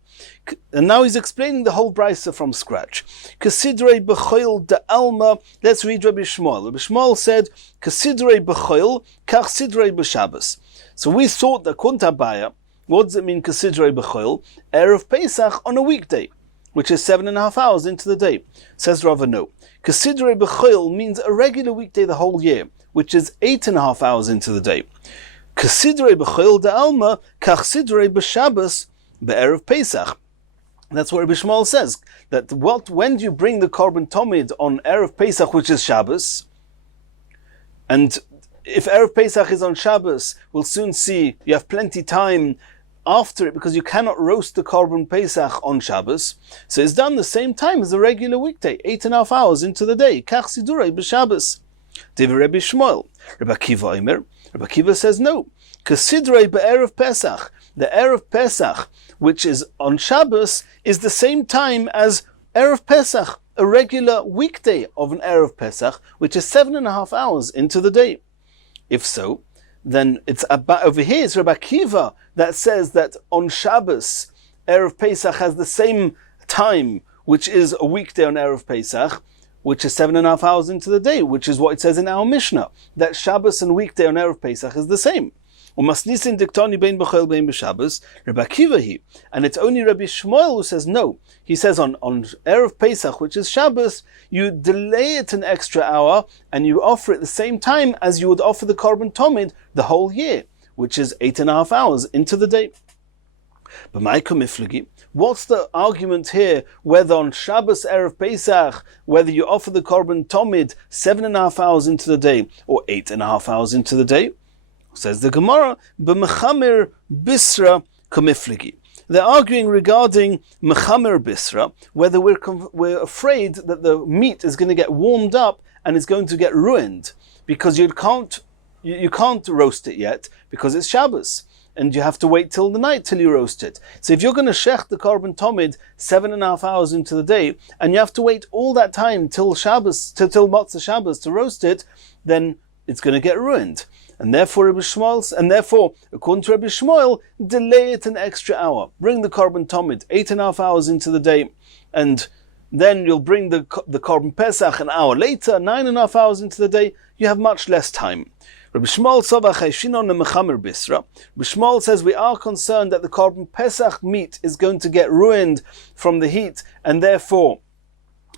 And now he's explaining the whole brisa from scratch. Kesidrei b'choil de alma. Let's read Rabbi Shmuel. Rabbi Shmuel said, Kesidrei b'choil kach sidrei b'Shabbos. So we thought that Kunt Abaya, what does it mean, Kesidrei b'choil? Erev Pesach on a weekday, which is 7.5 hours into the day. Says Rav, no. Kesidrei b'choil means a regular weekday the whole year, which is 8.5 hours into the day. Kesidrei b'choil de alma kach sidrei b'Shabbos be'erev Pesach. That's what Rabbi Shmuel says. That when do you bring the Korban Tomid on Erev Pesach, which is Shabbos? And if Erev Pesach is on Shabbos, we'll soon see you have plenty time after it, because you cannot roast the Korban Pesach on Shabbos. So it's done the same time as a regular weekday, 8.5 hours into the day. Kach sidurei b'Shabbos. Divrei Rabbi Shmuel. Rabbi Akiva Omer. Rabbi Akiva says no. Kesidrei be'erev Pesach. The Erev Pesach, which is on Shabbos, is the same time as Erev Pesach, a regular weekday of an Erev Pesach, which is 7.5 hours into the day. If so, then it's over here, it's Rabbi Akiva that says that on Shabbos, Erev Pesach has the same time, which is a weekday on Erev Pesach, which is 7.5 hours into the day, which is what it says in our Mishnah, that Shabbos and weekday on Erev Pesach is the same. And it's only Rabbi Shmuel who says no. He says on Erev Pesach, which is Shabbos, you delay it an extra hour and you offer it the same time as you would offer the Korban Tomid the whole year, which is 8.5 hours into the day. But what's the argument here, whether on Shabbos Erev Pesach, whether you offer the Korban Tomid 7.5 hours into the day or 8.5 hours into the day? Says the Gemara, b'mechamer bisra kamifligi. They're arguing regarding mechamer bisra, whether we're afraid that the meat is going to get warmed up and it's going to get ruined, because you can't roast it yet because it's Shabbos, and you have to wait till the night till you roast it. So if you're going to shech the Korban Tomid 7.5 hours into the day, and you have to wait all that time till Shabbos, till Matzah Shabbos to roast it, then it's going to get ruined. And therefore, according to Rabbi Shmuel, delay it an extra hour. Bring the Korban Tomid 8.5 hours into the day, and then you'll bring the Korban Pesach an hour later, 9.5 hours into the day. You have much less time. Rabbi Shmuel says we are concerned that the Korban Pesach meat is going to get ruined from the heat, and therefore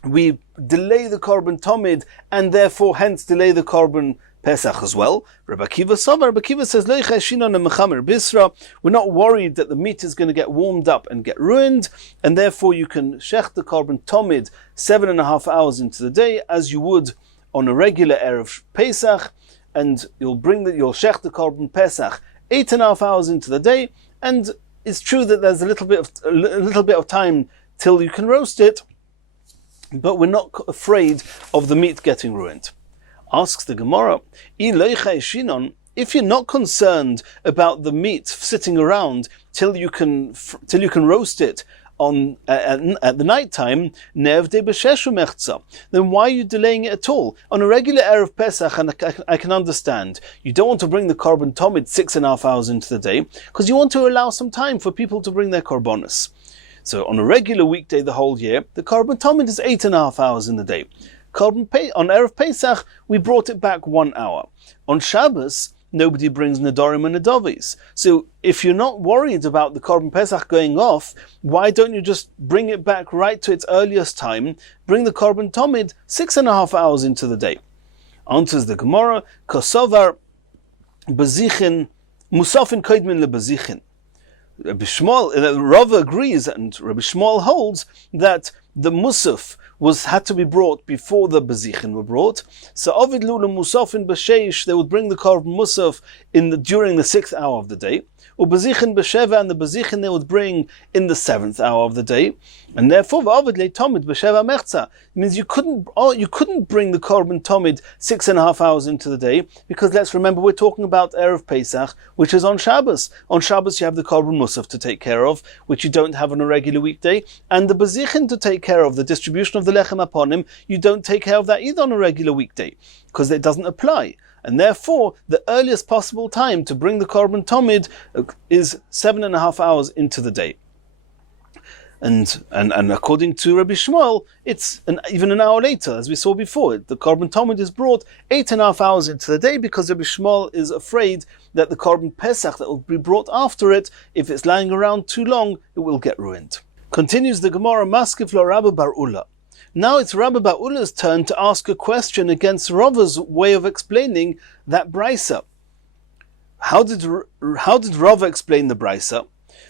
we delay the Korban Tomid, and therefore hence delay the Korban Pesach as well. Rabbi Akiva says, we're not worried that the meat is going to get warmed up and get ruined, and therefore you can shech the Korban Tomid 7.5 hours into the day, as you would on a regular Erev Pesach, and you'll shech the Korban Pesach 8.5 hours into the day, and it's true that there's a little bit of time till you can roast it, but we're not afraid of the meat getting ruined. Asks the Gemara, if you're not concerned about the meat sitting around till you can roast it at the night time, nev de b'sheshu mechza. Then why are you delaying it at all? On a regular Erev Pesach, and I can understand, you don't want to bring the korban tomid 6.5 hours into the day, because you want to allow some time for people to bring their korbanos. So on a regular weekday the whole year, the korban tomid is 8.5 hours in the day. On Erev Pesach, we brought it back 1 hour. On Shabbos, nobody brings Nedarim and Nedavis. So if you're not worried about the Korban Pesach going off, why don't you just bring it back right to its earliest time, bring the Korban Tomid 6.5 hours into the day? Answers the Gemara, Kosovar Bezichin, Musafin Koidmin LeBezichin. Rabbi Shmuel, Rav agrees, and Rabbi Shmuel holds that the Musaf had to be brought before the Bezichin were brought. So Ovid Lula Musafin B'Sheish, they would bring the Korban Musaf during the 6th hour of the day. Or Bezichin B'Sheva, and the Bezichin they would bring in the 7th hour of the day. And therefore, Ovid Le Tomid B'Sheva Mechza. It means you couldn't bring the Korban Tomid 6.5 hours into the day, because let's remember we're talking about Erev Pesach, which is on Shabbos. On Shabbos you have the Korban Musaf to take care of, which you don't have on a regular weekday, and the Bezichin to take care of, the distribution of the Lechem upon him, you don't take care of that either on a regular weekday, because it doesn't apply. And therefore, the earliest possible time to bring the Korban Tomid is 7.5 hours into the day. And according to Rabbi Shmuel, it's even an hour later, as we saw before. The Korban Tomid is brought 8.5 hours into the day, because Rabbi Shmuel is afraid that the Korban Pesach that will be brought after it, if it's lying around too long, it will get ruined. Continues the Gemara, Maskif lo Rabbi Bar Ula. Now it's Rabbi Bar Ula's turn to ask a question against Rava's way of explaining that Brisa. How did Rava explain the Brisa?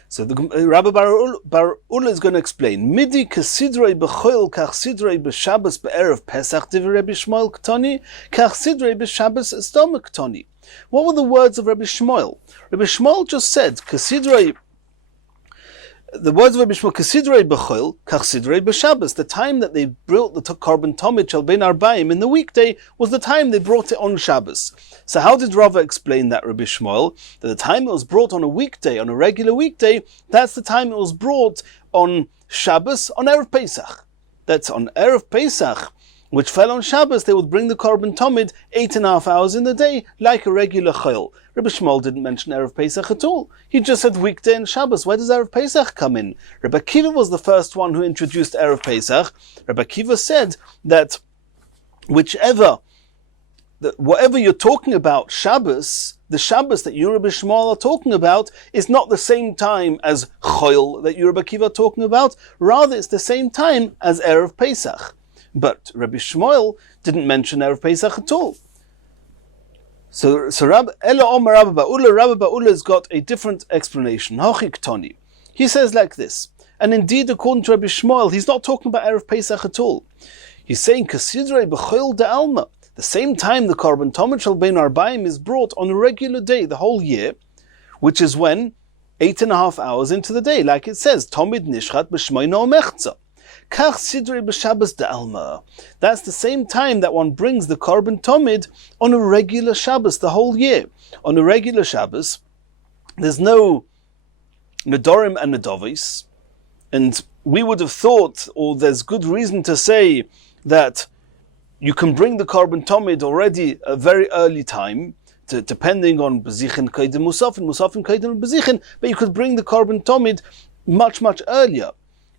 So the Rabbi Bar Ula is going to explain. Midi kasidrei b'choil kach sidrei b'Shabbos b'erev Pesach divrei Rabbi Shmuel ktoni kach sidrei b'Shabbos stom ktoni. What were the words of Rabbi Shmuel? Rabbi Shmuel just said kasidrei. The words of Rabbi Shmuel, Kasidrei b'choil, kach sidrei b'Shabbos. The time that they brought the Korban Tomid shel ben arbaim in the weekday was the time they brought it on Shabbos. So how did Rava explain that, Rabbi Shmuel? That the time it was brought on a weekday, on a regular weekday, that's the time it was brought on Shabbos, on Erev Pesach. That's on Erev Pesach, which fell on Shabbos, they would bring the Korban Tomid 8.5 hours in the day, like a regular chayil. Rabbi Shmuel didn't mention Erev Pesach at all. He just said weekday and Shabbos. Where does Erev Pesach come in? Rabbi Kiva was the first one who introduced Erev Pesach. Rabbi Kiva said that whatever you're talking about, Shabbos, the Shabbos that you, Rabbi Shmuel, are talking about, is not the same time as chayil that you, Rabbi Kiva, are talking about. Rather, it's the same time as Erev Pesach. But Rabbi Shmuel didn't mention Erev Pesach at all. So Rabbi Ba'ula has got a different explanation. Hochik He says like this, and indeed according to Rabbi Shmuel, he's not talking about Erev Pesach at all. He's saying Kasidrei b'choil de alma. The same time the Korban Tomid shel ben arbaim is brought on a regular day the whole year, which is when 8.5 hours into the day, like it says, Tomid nishchat b'shmoino mechza. Kach sidrei b'Shabbos de alma. That's the same time that one brings the Korban Tomid on a regular Shabbos the whole year. On a regular Shabbos, there's no Nedarim and Nedavis, and we would have thought, or there's good reason to say, that you can bring the Korban Tomid already a very early time, depending on Bezichin Kaidem Musafin, Musafin Kaidem Bezichin, but you could bring the Korban Tomid much, much earlier.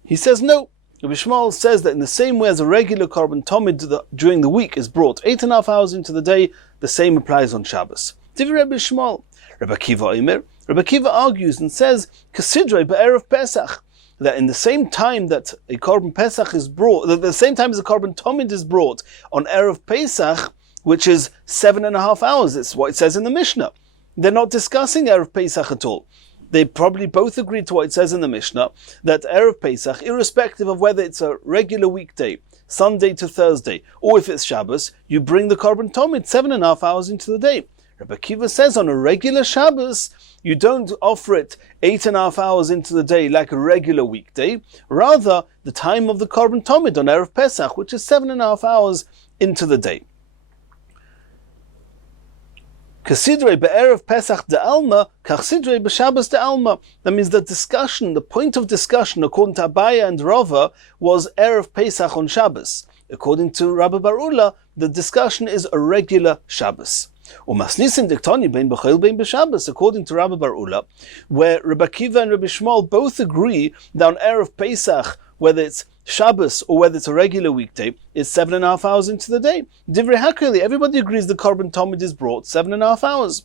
He says no. Rabbi Shmuel says that in the same way as a regular Korban Tomid during the week is brought 8.5 hours into the day, the same applies on Shabbos. Divrei Rabbi Shmuel. Rabbi Kiva Omer. Rabbi Kiva argues and says, Kasidrei b'erev Pesach, that in the same time that a Korban Pesach is brought, that the same time as a Korban Tomid is brought on Erev Pesach, which is 7.5 hours, it's what it says in the Mishnah. They're not discussing Erev Pesach at all. They probably both agree to what it says in the Mishnah, that Erev Pesach, irrespective of whether it's a regular weekday, Sunday to Thursday, or if it's Shabbos, you bring the Korban Tomid 7.5 hours into the day. Rabbi Kiva says on a regular Shabbos, you don't offer it 8.5 hours into the day like a regular weekday. Rather, the time of the Korban Tomid on Erev Pesach, which is 7.5 hours into the day. Kasidrei be'erev Pesach de Alma, kachsidrei b'Shabbos de Alma. That means the point of discussion, according to Abaya and Rava, was erev Pesach on Shabbos. According to Rabbi Bar Ula, the discussion is a regular Shabbos. Umasnisin diktani bein b'chol bein b'Shabbos, according to Rabbi Bar Ula, where Rabbi Akiva and Rabbi Shmuel both agree that on erev Pesach, whether it's Shabbos or whether it's a regular weekday, it's 7.5 hours into the day. Divrei Hakeli, everybody agrees the Korban Tomid is brought 7.5 hours.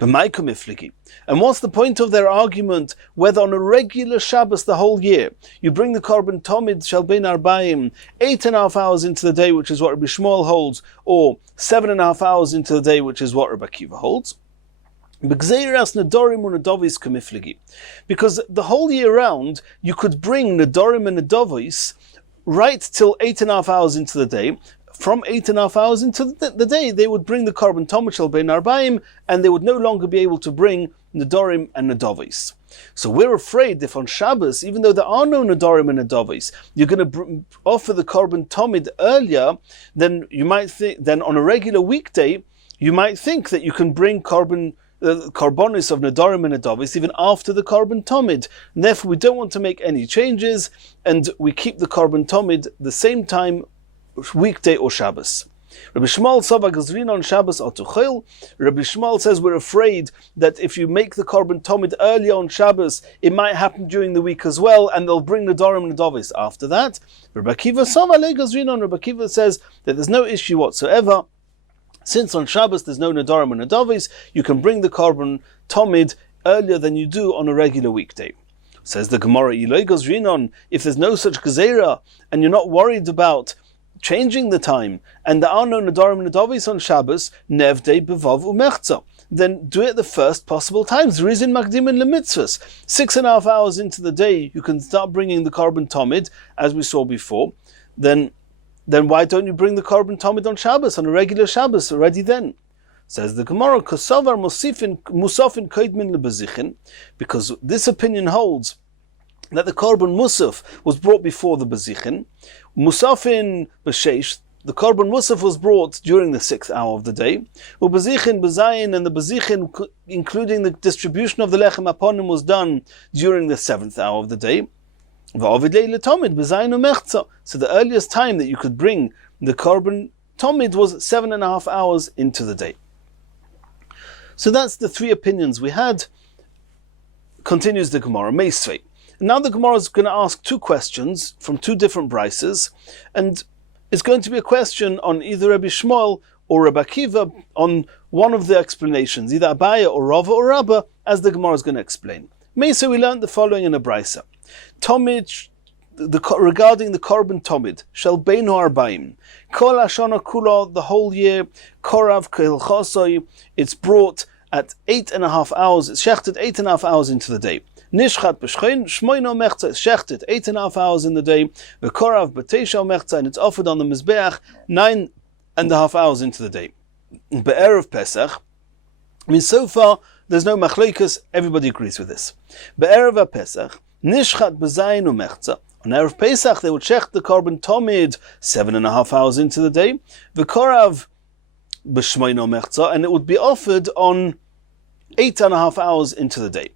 And what's the point of their argument whether on a regular Shabbos the whole year you bring the Korban Tomid Shel Bein Arbaim 8.5 hours into the day, which is what Rabbi Shmuel holds, or 7.5 hours into the day, which is what Rabbi Akiva holds? Because the whole year round you could bring Nedorim and Nedovis right till 8.5 hours into the day. From 8.5 hours into the day, they would bring the Korban Tomid Shel Bein Arbaim, and they would no longer be able to bring Nedorim and Nedovis. So we're afraid if on Shabbos, even though there are no Nedorim and Nedovis, you're going to offer the Korban Tomid earlier, then you might think, then on a regular weekday, you might think that you can bring Korbanos of Nedorim and Nedovis even after the Korban Tomid. And therefore, we don't want to make any changes, and we keep the Korban Tomid the same time, weekday or Shabbos. Rabbi Shmuel Sava Gazrin on Shabbos or Tuchel. Rabbi Shmuel says we're afraid that if you make the Korban Tomid earlier on Shabbos, it might happen during the week as well, and they'll bring Nedorim and Nedovis after that. Rabbi Akiva Sava Le Gazrin on Rabbi Akiva says that there's no issue whatsoever. Since on Shabbos there's no Nedorim and Nedovis, you can bring the Korban Tomid earlier than you do on a regular weekday. Says the Gemara, Iloi Gazrin on, if there's no such Gezerah, and you're not worried about changing the time, and there are no Nedorim and Nedovis on Shabbos, Nevdei Bevav Umechza, then do it the first possible times. Rizin Magdimin Lemitzvahs. 6.5 hours into the day, you can start bringing the Korban Tomid, as we saw before. Then why don't you bring the Korban Tomid on Shabbos, on a regular Shabbos, already then? Says the Gemara, Kosovar Musafin Koidmin Lebezichin, because this opinion holds that the Korban Musaf was brought before the Bezichin. Musafin B'Sheish, the Korban Musaf was brought during the 6th hour of the day. Ubezichin B'Zayin, and the Bezichin, including the distribution of the Lechem Aponim, was done during the 7th hour of the day. V'Ovidlei L'Tomid B'Zayin Umechza. So the earliest time that you could bring the Korban Tomid was 7.5 hours into the day. So that's the three opinions we had. Continues the Gemara, Meisvei. Now the Gemara is going to ask two questions from two different brises, and it's going to be a question on either Rabbi Shmuel or Rabbi Akiva on one of the explanations, either Abaya or Rava or Rabba, as the Gemara is going to explain. So we learned the following in a brisa. Tomid, regarding the Korban Tomid, Shel Beinu Arbaim, Kol Hashana Kula, the whole year, Korav Kehilchosoi, it's brought at 8.5 hours, it's shechted 8.5 hours into the day. Nishchat b'shchein shmoino mechza, shechted 8.5 hours in the day. V'korav b'teisha mechza, and it's offered on the mizbeach 9.5 hours into the day. Be'erev Pesach, I mean, so far there's no machlokes, everybody agrees with this. Be'erev Pesach, nishchat b'zayin u'mechza. On erev Pesach they would shecht the Korban Tomid 7.5 hours into the day. V'korav b'shmoino mechza, and it would be offered on 8.5 hours into the day.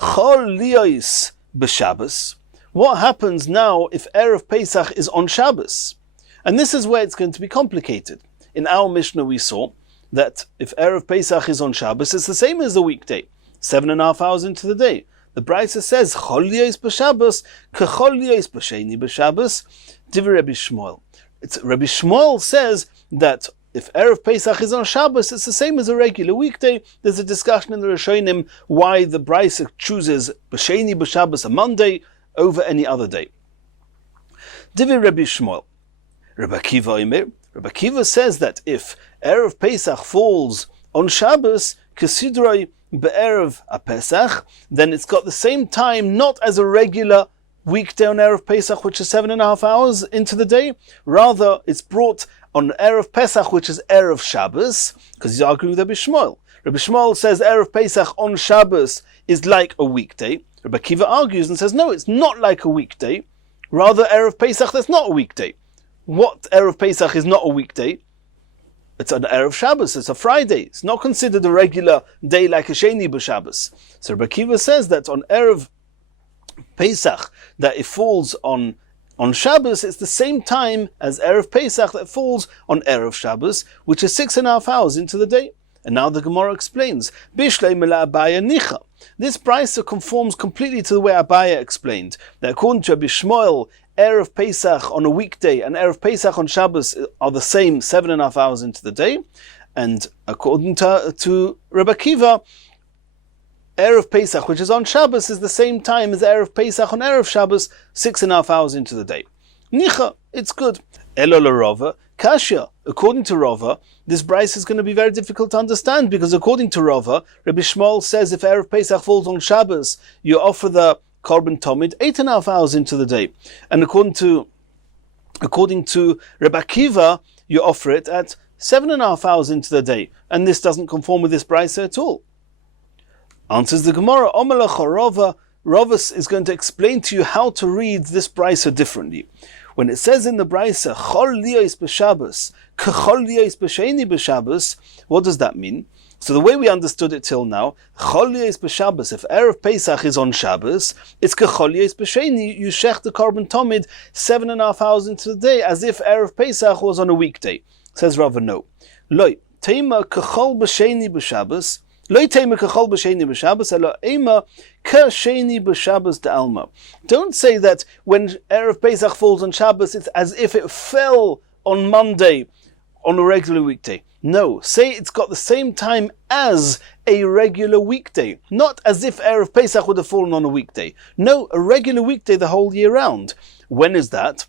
Chol liyos b'Shabbos. What happens now if erev Pesach is on Shabbos? And this is where it's going to be complicated. In our Mishnah we saw that if erev Pesach is on Shabbos, it's the same as a weekday, 7.5 hours into the day. The Brisa says Chol liyos b'Shabbos, kechol liyos b'Sheni b'Shabbos. Divrei Rabbi Shmuel. Rabbi Shmuel says that if erev Pesach is on Shabbos, it's the same as a regular weekday. There's a discussion in the Rishonim why the Brisa chooses B'Sheni b'Shabbos, a Monday, over any other day. Divrei Rabbi Shmuel. Rabbi Akiva says that if erev Pesach falls on Shabbos, Kesidroi be'erev Pesach, then it's got the same time, not as a regular weekday on erev Pesach, which is 7.5 hours into the day. Rather, it's brought on erev Pesach, which is erev Shabbos, because he's arguing with Rabbi Shmuel. Rabbi Shmuel says erev Pesach on Shabbos is like a weekday. Rabbi Akiva argues and says, no, it's not like a weekday. Rather, erev Pesach, that's not a weekday. What erev Pesach is not a weekday? It's an Erev Shabbos, it's a Friday. It's not considered a regular day like a Sheni b'Shabbos. So Rabbi Akiva says that on Erev Pesach, that it falls on Shabbos, it's the same time as Erev Pesach that falls on Erev Shabbos, which is 6.5 hours into the day. And now the Gemara explains, Bishlei mela Abaya nicha. This brisa conforms completely to the way Abaya explained, that according to Rabbi Shmuel, Erev Pesach on a weekday and Erev Pesach on Shabbos are the same 7.5 hours into the day. And according to Rabbi Akiva, Erev Pesach, which is on Shabbos, is the same time as Erev Pesach on Erev Shabbos, 6.5 hours into the day. Nicha, it's good. Elo l'Rava, Kashya. According to Rava, this brisa is going to be very difficult to understand, because according to Rava, Rabbi Shmuel says if Erev Pesach falls on Shabbos, you offer the Korban Tomid 8.5 hours into the day. And according to Rabbi Akiva, you offer it at 7.5 hours into the day. And this doesn't conform with this brisa at all. Answers the Gemara, Omalacha Rava. Rava is going to explain to you how to read this brisa differently. When it says in the brisa, Chol liyos b'Shabbos, k'chol liyos b'sheni b'Shabbos, what does that mean? So the way we understood it till now, Chol liyos b'Shabbos, if Erev Pesach is on Shabbos, it's k'chol liyos b'sheni, you shech the Korban Tomid 7.5 hours into the day, as if Erev Pesach was on a weekday. Says Rava, no. Loi, teima k'chol b'sheni b'Shabbos, don't say that when Erev Pesach falls on Shabbos, it's as if it fell on Monday on a regular weekday. No, say it's got the same time as a regular weekday, not as if Erev Pesach would have fallen on a weekday. No, a regular weekday the whole year round. When is that?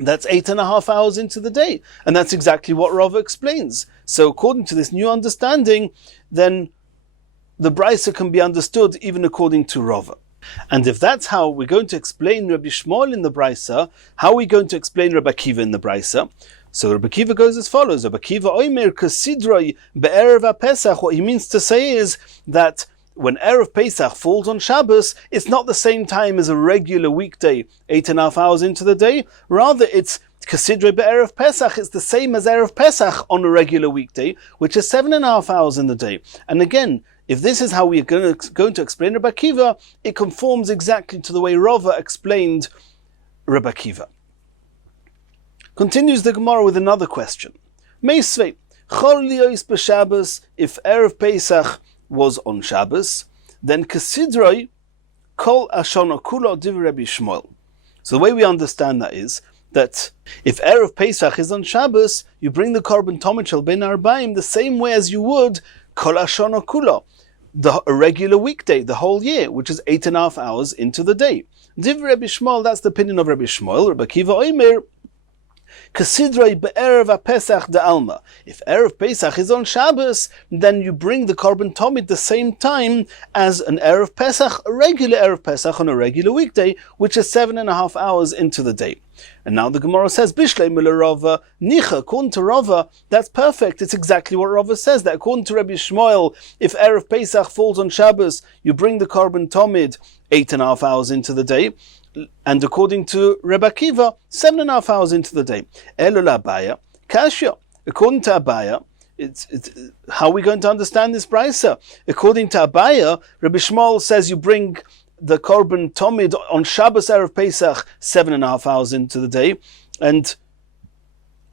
That's 8.5 hours into the day. And that's exactly what Rava explains. So according to this new understanding, then the brisa can be understood even according to Rava. And if that's how we're going to explain Rabbi Shmuel in the brisa, how are we going to explain Rabbi Akiva in the brisa? So Rabbi Akiva goes as follows. Rabbi Akiva oimer kasidroi be'erev Pesach. What he means to say is that when Erev Pesach falls on Shabbos, it's not the same time as a regular weekday, 8.5 hours into the day. Rather, it's Kasidre be'erev Pesach. It's the same as Erev Pesach on a regular weekday, which is 7.5 hours in the day. And again, if this is how we are going to explain Rabbi Akiva, it conforms exactly to the way Rava explained Rabbi Akiva. Continues the Gemara with another question. Meisvei, Chol liyos b'Shabbos, if Erev Pesach was on Shabbos, then Kasidroi Kol Ashana Kula Div Rabbi Shmuel. So the way we understand that is that if Erev Pesach is on Shabbos, you bring the Korban Tomid Shel Ben Arbaim the same way as you would Kol Ashana Kula, a regular weekday, the whole year, which is 8.5 hours into the day. Div Rabbi Shmuel, that's the opinion of Rabbi Shmuel. Rabbi Akiva oimer Kasidroi be'erev Pesach de'alma. If Erev Pesach is on Shabbos, then you bring the Korban Tomid the same time as an Erev Pesach, a regular Erev Pesach on a regular weekday, which is 7.5 hours into the day. And now the Gemara says, Bishlei mila Rava nicha. According to Rava, that's perfect. It's exactly what Rava says. That according to Rabbi Shmuel, if Erev Pesach falls on Shabbos, you bring the Korban Tomid 8.5 hours into the day. And according to Rabbi Akiva, 7.5 hours into the day. Elo l'Abaya, Kashya. According to Abaya, how are we going to understand this brisa? According to Abaya, Rabbi Shmuel says you bring the Korban Tomid on Shabbos Erev Pesach 7.5 hours into the day, and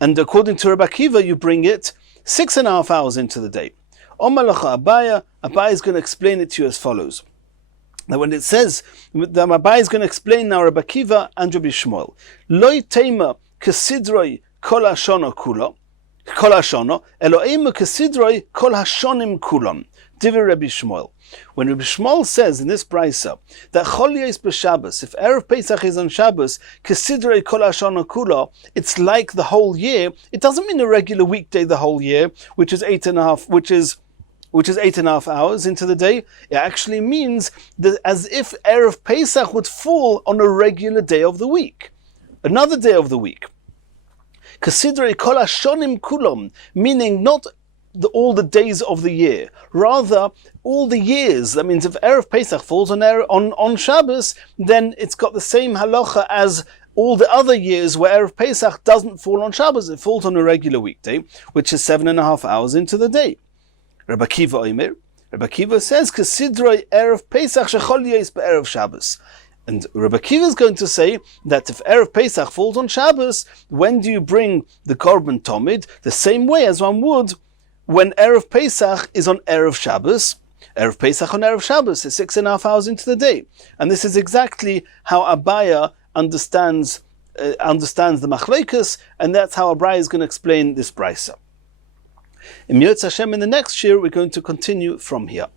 according to Rabbi Akiva, you bring it 6.5 hours into the day. Omalacha Abaya is going to explain it to you as follows. Now, when it says, the Rabbi is going to explain now Rabbi Akiva and Rabbi Shmuel. Loi teima kasidroi kol hashana kula, kol hashana, Eloheinu kasidroi kol hashonim kulam. Divi Rabbi Shmuel. When Rabbi Shmuel says in this brisa that Chol liyos b'Shabbos, if Erev Pesach is on Shabbos, kasidroi kol hashana kula, it's like the whole year. It doesn't mean a regular weekday the whole year, which is 8.5 hours into the day. It actually means that as if Erev Pesach would fall on a regular day of the week, another day of the week. Kasidrei kol hashonim kulam, meaning not all the days of the year, rather all the years. That means if Erev Pesach falls on Shabbos, then it's got the same halacha as all the other years where Erev Pesach doesn't fall on Shabbos, it falls on a regular weekday, which is 7.5 hours into the day. Rabbi Akiva says, Kesidroi Erev Pesach shechol yos be'erev Shabbos. And Rabbi Akiva is going to say that if Erev Pesach falls on Shabbos, when do you bring the Korban Tomid? The same way as one would when Erev Pesach is on Erev Shabbos. Erev Pesach on Erev Shabbos is 6.5 hours into the day. And this is exactly how Abaya understands the Machlekes, and that's how Abaya is going to explain this Brisa. In Yotz Hashem, in the next shiur, we're going to continue from here.